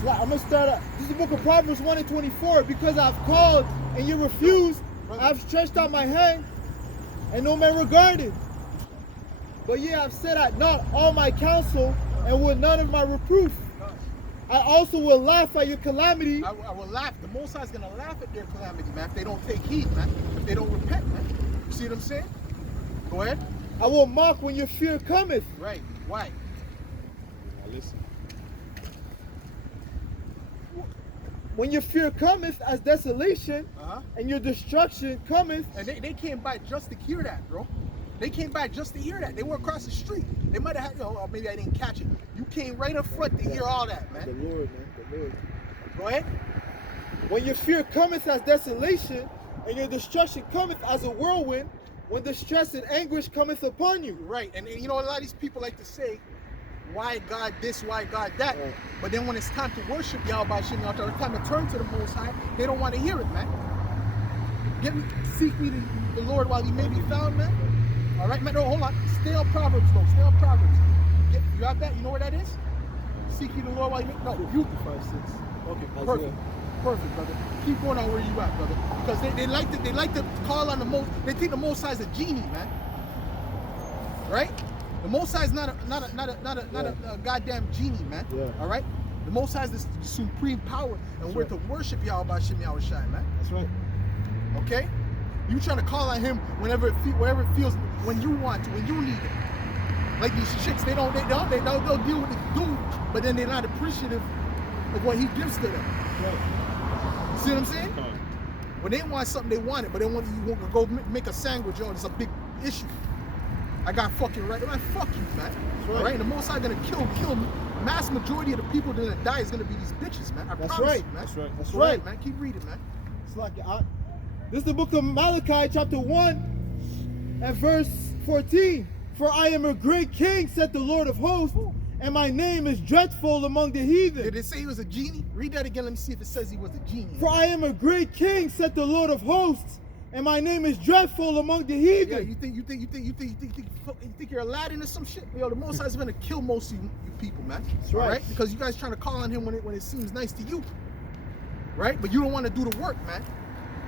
So I'm going to start up. This is the book of Proverbs 1 and 24. Because I've called and you refused, I've stretched out my hand and no man regarded. But ye have set at naught all my counsel and with none of my reproof. I also will laugh at your calamity. I will laugh. The Most High is going to laugh at their calamity, man, if they don't take heed, man. If they don't repent, man. You see what I'm saying? Go ahead. I will mock when your fear cometh. Right. Why? Now listen. When your fear cometh as desolation, and your destruction cometh. And they came by just to hear that, bro. They came by just to hear that. They were across the street. They might have had, or maybe I didn't catch it. You came right up front to hear all that, man. The Lord, man. The Lord. Go ahead. When your fear cometh as desolation, and your destruction cometh as a whirlwind, when distress and anguish cometh upon you. Right. And you know, a lot of these people like to say, why God this, why God that? Right. But then when it's time to worship Yahweh Shem Yahweh, the time to turn to the Most High, they don't want to hear it, man. Seek me the Lord while he may be found, man. All right, man. No, hold on. Stay on Proverbs, though. Stay on Proverbs. You have that? You know where that is? Seek ye the Lord while you may. No, you. 5:6. Okay, perfect. Perfect, brother. Keep going on where you at, brother. Because they like to call on the Most. They think the Most High is a genie, man. Right? The Most High is not a goddamn genie, man. Yeah. All right. The Most High is the supreme power, and we're to worship Yahweh Shem Yahweh Shai, man. That's right. Okay? You trying to call on him whenever it feels, when you want to, when you need it. Like these chicks, they'll deal with the dude, but then they're not appreciative of what he gives to them. Right. You see what I'm saying? When they want something, they want it, but they want you to go make a sandwich. It's a big issue. I got fucking right. I'm like, fuck you, man. Right. All right? And the Most High gonna kill mass majority of the people that are gonna die is gonna be these bitches, man. I That's promise right. you, man. That's right. That's Go right. ahead, man. Keep reading, man. It's like this is the book of Malachi, chapter 1, and verse 14. For I am a great king, said the Lord of hosts, and my name is dreadful among the heathen. Did it say he was a genie? Read that again. Let me see if it says he was a genie. For I am a great king, said the Lord of hosts, and my name is dreadful among the heathen. Yeah, you think you're Aladdin or some shit? Yo, the Most High is gonna kill most of you people, man. That's right. All right? Because you guys trying to call on him when it seems nice to you, right? But you don't want to do the work, man.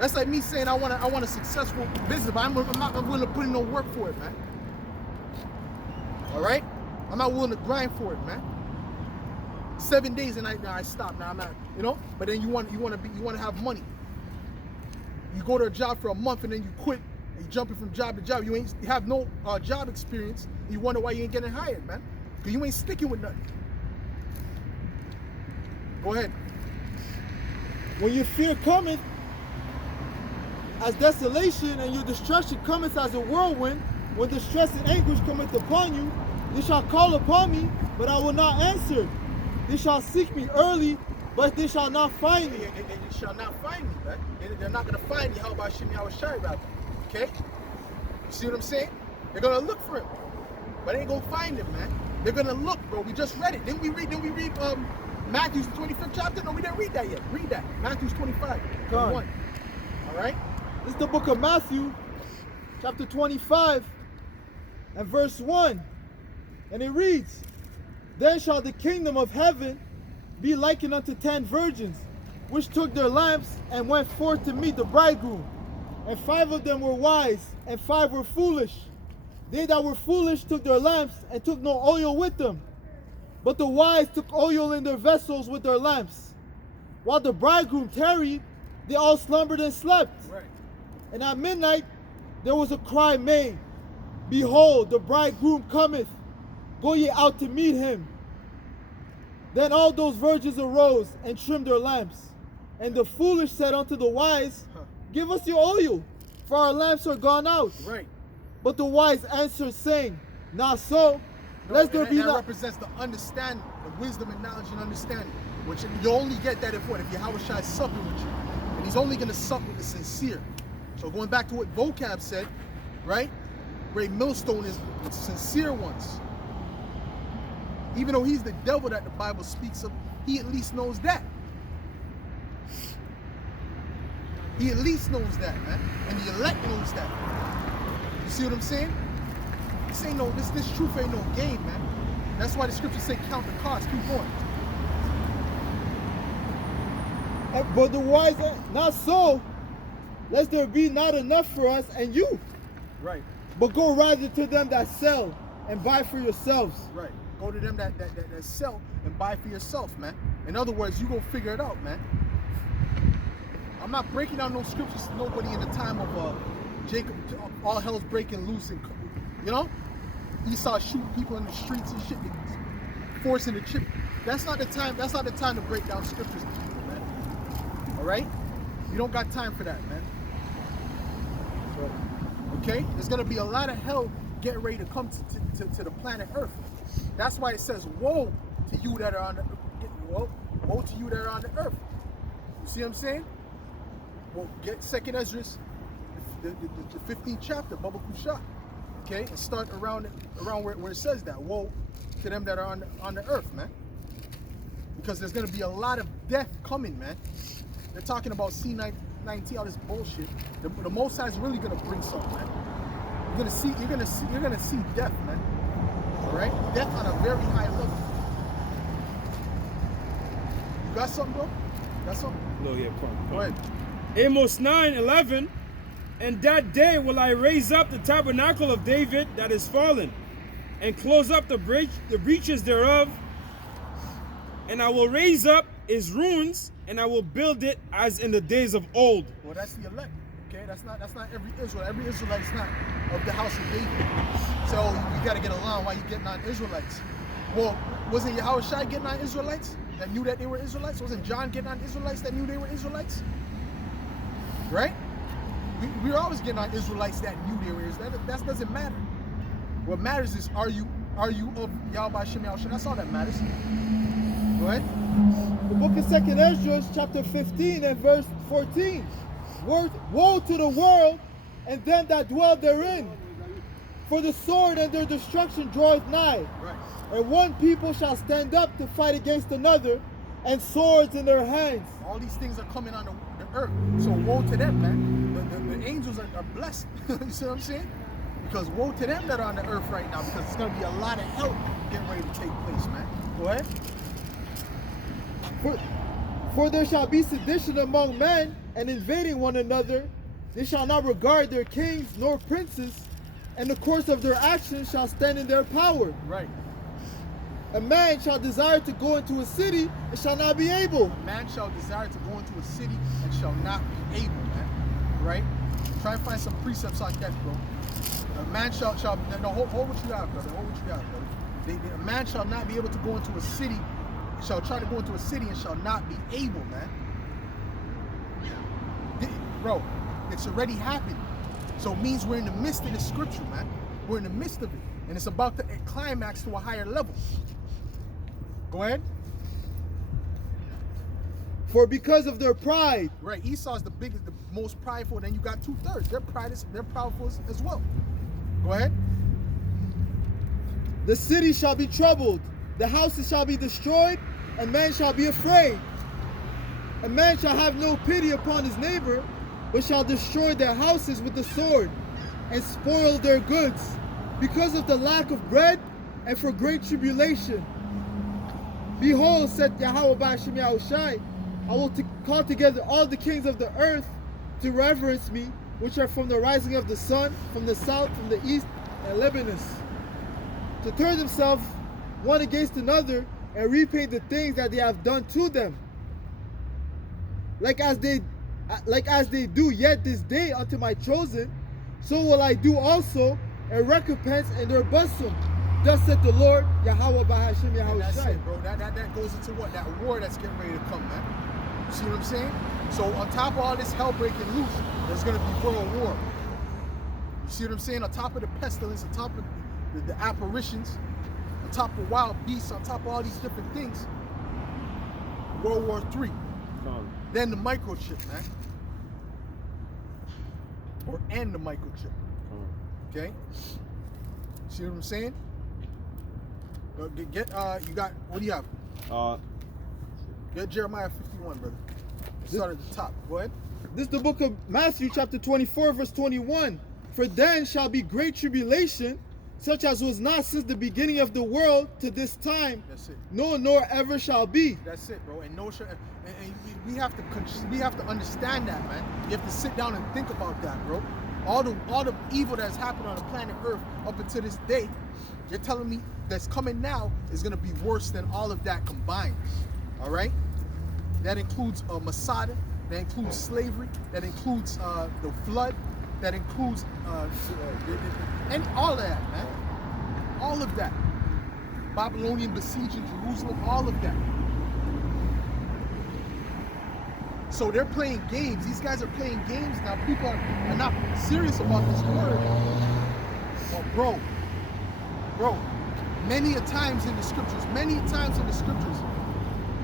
That's like me saying I want a successful business, but I'm not willing to put in no work for it, man. All right? I'm not willing to grind for it, man. 7 days and I stop. Now I'm not, you know. But then you want to have money. You go to a job for a month and then you quit. And you jumping from job to job. You have no job experience. And you wonder why you ain't getting hired, man. Because you ain't sticking with nothing. Go ahead. When your fear cometh as desolation, and your destruction cometh as a whirlwind, when distress and anguish cometh upon you, they shall call upon me, but I will not answer. They shall seek me early, but they shall not find me. They shall not find me, man. They're not going to find me. How about Shem Yahweh Shai, rather? Okay? You see what I'm saying? They're going to look for him, but they ain't going to find him, man. They're going to look, bro. We just read it. Didn't we read Matthew's 25th chapter? No, we didn't read that yet. Read that. Matthew's 25, 21. All right? This is the book of Matthew, chapter 25, and verse 1. And it reads, Then shall the kingdom of heaven be likened unto 10 virgins, which took their lamps and went forth to meet the bridegroom. And 5 of them were wise, and 5 were foolish. They that were foolish took their lamps, and took no oil with them. But the wise took oil in their vessels with their lamps. While the bridegroom tarried, they all slumbered and slept. Right. And at midnight there was a cry made, Behold, the bridegroom cometh. Go ye out to meet him. Then all those virgins arose and trimmed their lamps. And the foolish said unto the wise, Give us your oil, for our lamps are gone out. Right. But the wise answered, saying, Not so, lest there be that not. represents the understanding, the wisdom and knowledge and understanding. Which you only get that if Yahweh Shai is supping with you. And he's only going to sup with the sincere. So going back to what Vocab said, right? Great millstone is the sincere ones. Even though he's the devil that the Bible speaks of, he at least knows that. He at least knows that, man. And the elect knows that. You see what I'm saying? This truth ain't no game, man. That's why the scriptures say count the cost. Keep going. But the wise, not so, lest there be not enough for us and you. Right. But go rather to them that sell and buy for yourselves. Right. Go to them that sell and buy for yourself, man. In other words, you go figure it out, man. I'm not breaking down no scriptures to nobody in the time of Jacob, all hell's breaking loose, and you know, Esau shooting people in the streets and shit, forcing the chip. That's not the time. That's not the time to break down scriptures to people, man. All right, you don't got time for that, man. So, okay, there's gonna be a lot of hell getting ready to come to the planet Earth. That's why it says, "Woe to you that are on the woe to you that are on the earth." You see what I'm saying? Well, get 2nd Ezra, the 15th chapter, Baba Kusha, okay, and start around where it says that. Woe to them that are on the earth, man. Because there's gonna be a lot of death coming, man. They're talking about C-19, all this bullshit. The Most High is really gonna bring something, man. You're gonna see death, man. All right, death on a very high level. You got something, bro? Got something? No, yeah, Go ahead. Amos 9:11. And that day will I raise up the tabernacle of David that is fallen, and close up the breaches thereof, and I will raise up his ruins, and I will build it as in the days of old. Well, that's the elect. Okay, that's not every Israelite. Every Israelite's not of the house of David. So you got to get along while you getting on Israelites. Well, wasn't Yahushua getting on Israelites that knew that they were Israelites? Wasn't John getting on Israelites that knew they were Israelites? Right? We were always getting on Israelites that knew they were Israelites. That doesn't matter. What matters is, are you of Yahweh Shem Yahushua? That's all that matters. Go ahead. The book of 2nd Ezra, chapter 15 and verse 14. Woe to the world and them that dwell therein, for the sword and their destruction draweth nigh. Right. And one people shall stand up to fight against another, and swords in their hands. All these things are coming on the earth. So woe to them, man. The angels are blessed. You see what I'm saying? Because woe to them that are on the earth right now, because it's going to be a lot of hell getting ready to take place, man. Go ahead. For there shall be sedition among men, and invading one another. They shall not regard their kings nor princes, and the course of their actions shall stand in their power. Right. A man shall desire to go into a city and shall not be able. A man shall desire to go into a city and shall not be able, man. Right? Try and find some precepts on that, bro. A man shall no, hold what you got, brother. Hold what you got, brother. A man shall not be able to go into a city, shall try to go into a city and shall not be able, man. Bro, it's already happened. So it means we're in the midst of the scripture, man. We're in the midst of it. And it's about to climax to a higher level. Go ahead. For because of their pride. Right, Esau's the biggest, the most prideful, and then you got 2/3. They're proudful as well. Go ahead. The city shall be troubled, the houses shall be destroyed, and man shall be afraid. A man shall have no pity upon his neighbor, but shall destroy their houses with the sword, and spoil their goods, because of the lack of bread, and for great tribulation. Behold, said Yahweh Ba'ashem Yahushai, I will call together all the kings of the earth to reverence me, which are from the rising of the sun, from the south, from the east, and Lebanon, to turn themselves one against another and repay the things that they have done to them. Like as they do yet this day unto my chosen, so will I do also, and recompense in their bosom. Thus said the Lord, Yahweh Ba'ashem Yahushai. That's it, bro. That goes into what? That war that's getting ready to come, man. You see what I'm saying? So on top of all this hell breaking loose, there's going to be world war. You see what I'm saying? On top of the pestilence, on top of the apparitions, on top of wild beasts, on top of all these different things, World War III. Then the microchip, man. And the microchip. Okay? See what I'm saying? You got, what do you have? Get Jeremiah 51, brother. Start at the top. Go ahead. This is the book of Matthew, chapter 24, verse 21. For then shall be great tribulation, such as was not since the beginning of the world to this time, That's it. no, nor ever shall be. That's it, bro. And no, and we have to understand that, man. You have to sit down and think about that, bro. All the evil that's happened on the planet Earth up until this day, you're telling me that's coming now is gonna be worse than all of that combined. All right? That includes Masada, that includes slavery, that includes the flood, that includes and all of that, man. All of that. Babylonian besieging Jerusalem, all of that. So they're playing games. These guys are playing games now. People are not serious about this word. Well, bro, many a times in the scriptures,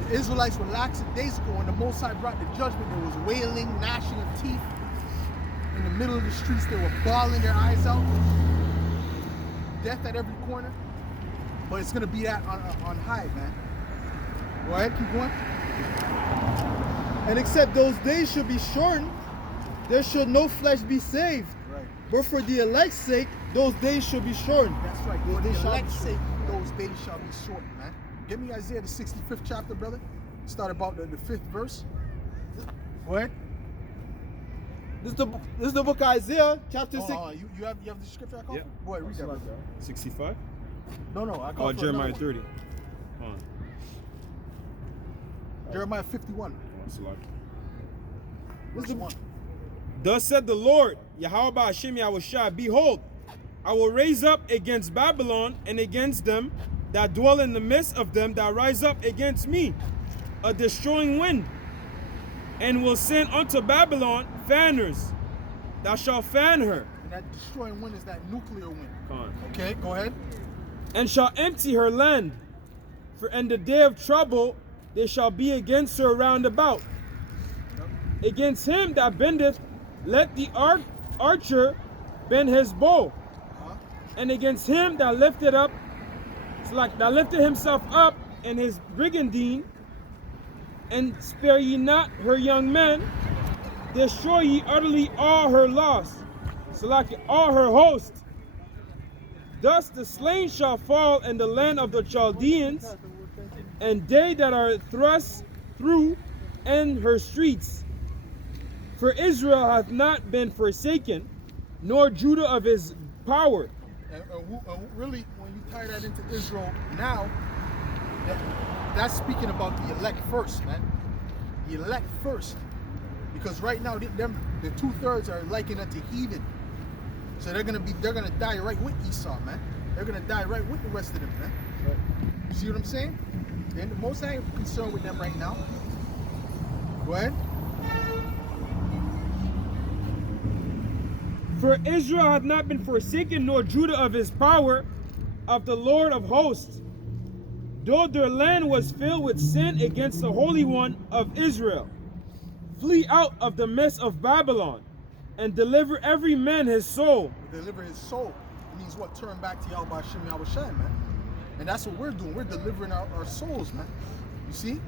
the Israelites were lackadaisical when the Most High brought the judgment. There was wailing, gnashing of teeth. In the middle of the streets, they were bawling their eyes out. Death at every corner. But it's gonna be that on high, man. Go ahead, keep going. And except those days should be shortened, there should no flesh be saved. Right. But for the elect's sake, those days should be shortened. That's right. Those For days the shall be elect's shortened. sake, those days shall be shortened, man. Give me Isaiah the 65th chapter, brother. Start about the 5th verse. Go ahead. This is the book of Isaiah, chapter 6. You have the scripture I call Yeah. for? Boy, read that, brother. 65? No, I call Oh, for Jeremiah another one. 30. Hold on. Jeremiah 51. That's a lot. Verse 1. Thus said the Lord, Yahweh Hashem Yahushua, behold, I will raise up against Babylon and against them that dwell in the midst of them that rise up against me, a destroying wind, and will send unto Babylon fanners that shall fan her, And that destroying wind is that nuclear wind. Come on. Okay, go ahead. and shall empty her land. For in the day of trouble they shall be against her round about. Against him that bendeth, let the archer bend his bow. And against him that lifted up, that lifted himself up in his brigandine, and spare ye not her young men, destroy ye utterly all her loss, all her host. Thus the slain shall fall in the land of the Chaldeans, and they that are thrust through in her streets. For Israel hath not been forsaken, nor Judah of his power. And really, when you tie that into Israel now, that's speaking about the elect first, man. The elect first. Because right now, the 2/3 are likened unto heathen. So they're gonna die right with Esau, man. They're gonna die right with the rest of them, man. Right. You see what I'm saying? And the most I ain't concerned with them right now. Go ahead. For Israel hath not been forsaken, nor Judah of his power, of the Lord of hosts, though their land was filled with sin against the Holy One of Israel. Flee out of the midst of Babylon, and deliver every man his soul. Deliver his soul. It means what? Turn back to Yahweh Shem Yahushua, man. And that's what we're doing. We're delivering our souls, man. You see?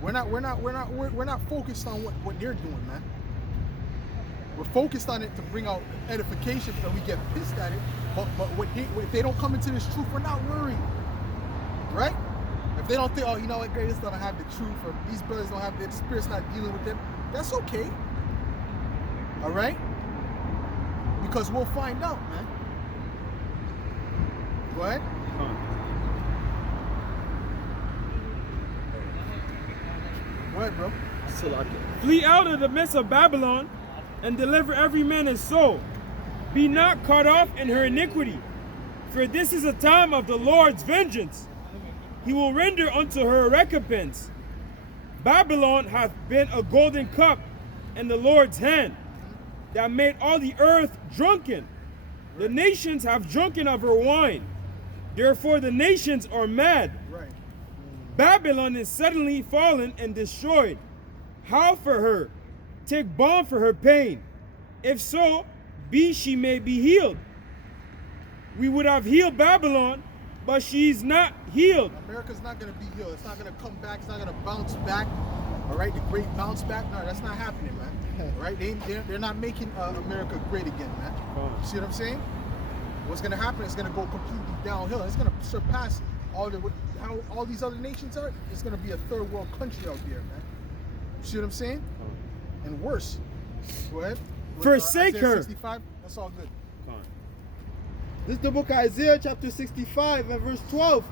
We're not focused on what they're doing, man. We're focused on it to bring out edification, so we get pissed at it. But if they don't come into this truth, we're not worried, right? If they don't think, oh, you know what, greatest don't have the truth, or these brothers don't have the spirit's not dealing with them, that's okay. All right? Because we'll find out, man. Go ahead. Go ahead, bro. Flee out of the midst of Babylon, and deliver every man his soul. Be not cut off in her iniquity, for this is a time of the Lord's vengeance. He will render unto her recompense. Babylon hath been a golden cup in the Lord's hand, that made all the earth drunken. The nations have drunken of her wine. Therefore the nations are mad. Right. Babylon is suddenly fallen and destroyed. Howl for her, take balm for her pain. If so, she may be healed. We would have healed Babylon, but she's not healed. America's not going to be healed. It's not going to come back. It's not going to bounce back. All right, the great bounce back. No, that's not happening, man. All right, they're not making America great again, man. You see what I'm saying? what's going to happen is going to go completely downhill. It's going to surpass how all these other nations are. It's going to be a third world country out there, man. You see what I'm saying? And worse. Go ahead. Forsake Isaiah her. 65, that's all good. This is the book of Isaiah chapter 65 and verse 12.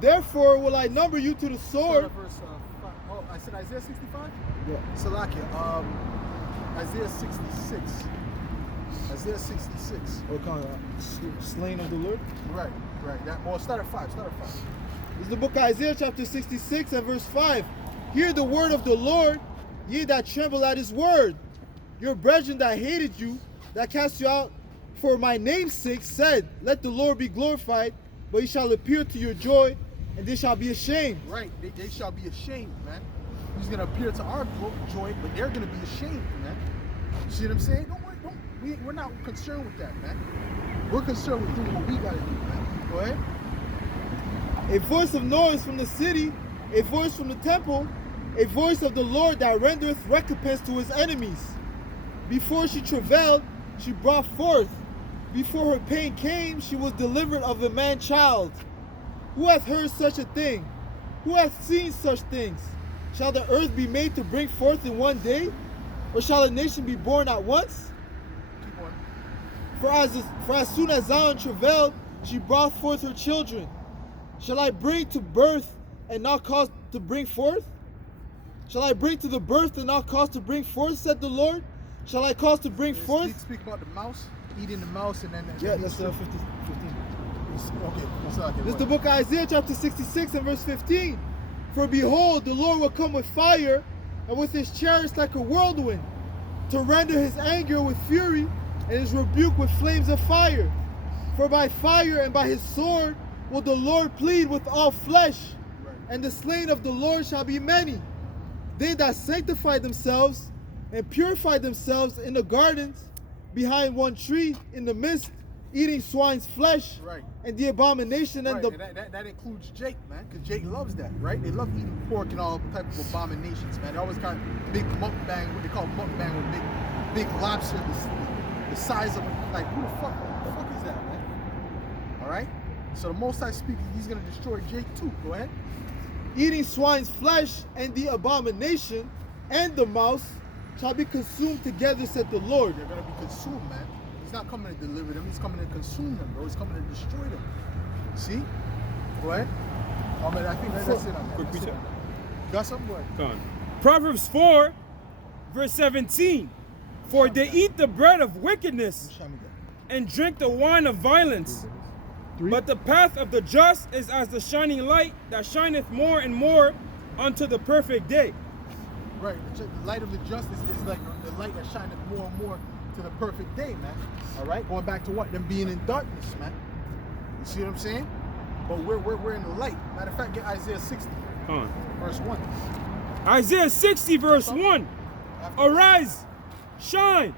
Therefore will I number you to the sword. I said Isaiah 65? Yeah. Salakia. Isaiah 66. Isaiah 66. Or kind of slain of the Lord. Right. Start at 5. This is the book of Isaiah chapter 66 and verse 5. Hear the word of the Lord, ye that tremble at his word. Your brethren that hated you, that cast you out for my name's sake, said, let the Lord be glorified, but he shall appear to your joy, and they shall be ashamed. Right. They shall be ashamed, man. He's going to appear to our joy, but they're going to be ashamed, man. You see what I'm saying? We're not concerned with that, man. We're concerned with doing what we got to do, man. Go ahead. A voice of noise from the city, a voice from the temple, a voice of the Lord that rendereth recompense to his enemies. Before she travailed, she brought forth. Before her pain came, she was delivered of a man-child. Who hath heard such a thing? Who hath seen such things? Shall the earth be made to bring forth in one day? Or shall a nation be born at once? Keep going. For as soon as Zion travailed, she brought forth her children. Shall I bring to birth and not cause to bring forth? Shall I bring to the birth and not cause to bring forth, said the Lord? Shall I cause to bring forth? Speak about the mouse, eating the mouse, and then... Yeah, that's 15. Okay, This is the book of Isaiah chapter 66 and verse 15. For behold, the Lord will come with fire, and with his chariots like a whirlwind, to render his anger with fury, and his rebuke with flames of fire. For by fire and by his sword will the Lord plead with all flesh, and the slain of the Lord shall be many. They that sanctify themselves and purify themselves in the gardens, behind one tree, in the midst, eating swine's flesh, Right. and the abomination and the... And that includes Jake, man, because Jake loves that, right? They love eating pork and all type of abominations, man. They always got big mukbang, what they call mukbang, with big lobster, the size of, like, who the fuck is that, man? All right? So the Most High speaks, he's going to destroy Jake too. Go ahead. Eating swine's flesh and the abomination and the mouse shall be consumed together, said the Lord. They're going to be consumed, man. He's not coming to deliver them. He's coming to consume them, bro. He's coming to destroy them. See? Go ahead. I mean, I think that's it on that. Quick That's it reset. on that. Got something? Go ahead. Come on. Proverbs 4, verse 17. For they eat the bread of wickedness Show me that. and drink the wine of violence. But the path of the just is as the shining light that shineth more and more unto the perfect day. Right. The light of the justice is like the light that shineth more and more to the perfect day, man. All right. Going back to what? Them being in darkness, man. You see what I'm saying? But we're in the light. Matter of fact, get Isaiah 60, Come on. verse 1. Isaiah 60, verse 1. Arise, shine,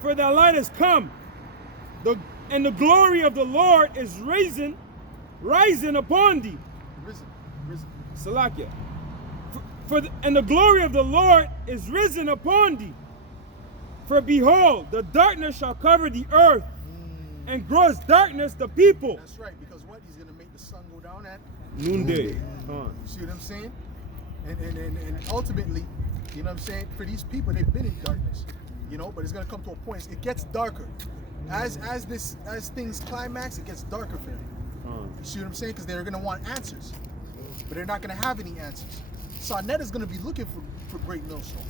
for thy light has come. And the glory of the Lord is rising upon thee. Risen. Salakia. And the glory of the Lord is risen upon thee. For behold, the darkness shall cover the earth, and gross darkness the people. That's right, because what? He's going to make the sun go down at Noonday. You see what I'm saying? And ultimately, you know what I'm saying? For these people, they've been in darkness, you know, but it's going to come to a point, it gets darker. As things climax, it gets darker for them. You see what I'm saying? Because they're going to want answers, but they're not going to have any answers. Sarnetta is going to be looking for Great Millstone.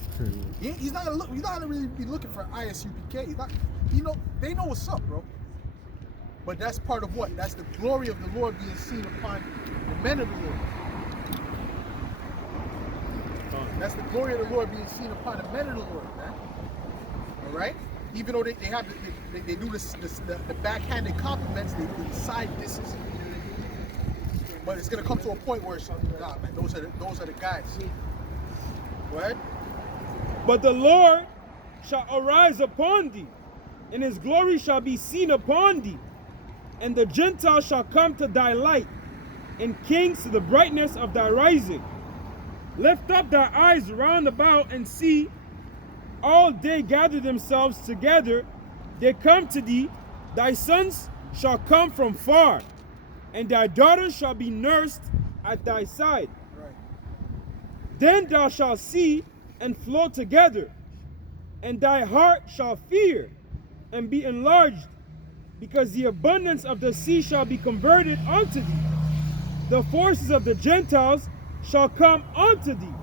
He's not going to look. He's not going to really be looking for ISUPK. He's not, you know, they know what's up, bro. But that's part of what? That's the glory of the Lord being seen upon the men of the Lord. That's the glory of the Lord being seen upon the men of the Lord, man. All right. Even though they do the backhanded compliments, they do the side disses. But it's gonna come to a point where it's, nah, man, those are the guys. Go ahead. But the Lord shall arise upon thee, and his glory shall be seen upon thee. And the Gentiles shall come to thy light, and kings to the brightness of thy rising. Lift up thy eyes round about and see, all they gather themselves together. They come to thee, thy sons shall come from far, and thy daughters shall be nursed at thy side. Right. Then thou shalt see and flow together, and thy heart shall fear and be enlarged, because the abundance of the sea shall be converted unto thee. The forces of the Gentiles shall come unto thee,